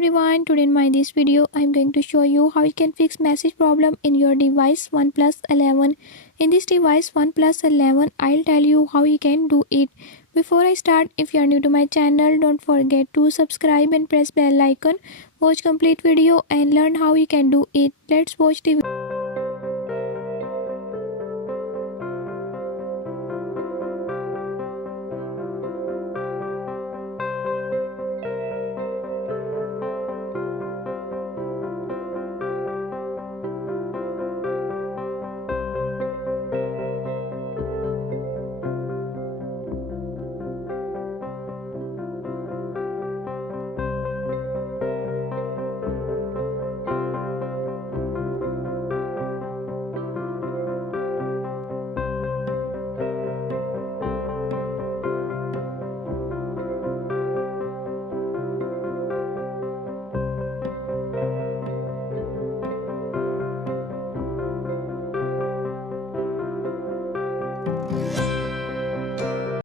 everyone, today in this video I am going to show you how you can fix message problem in your device OnePlus 11. In this device OnePlus 11, I'll tell you how you can do it. Before I start, if you are new to my channel, don't forget to subscribe and press bell icon. Watch complete video and learn how you can do it. Let's watch the video.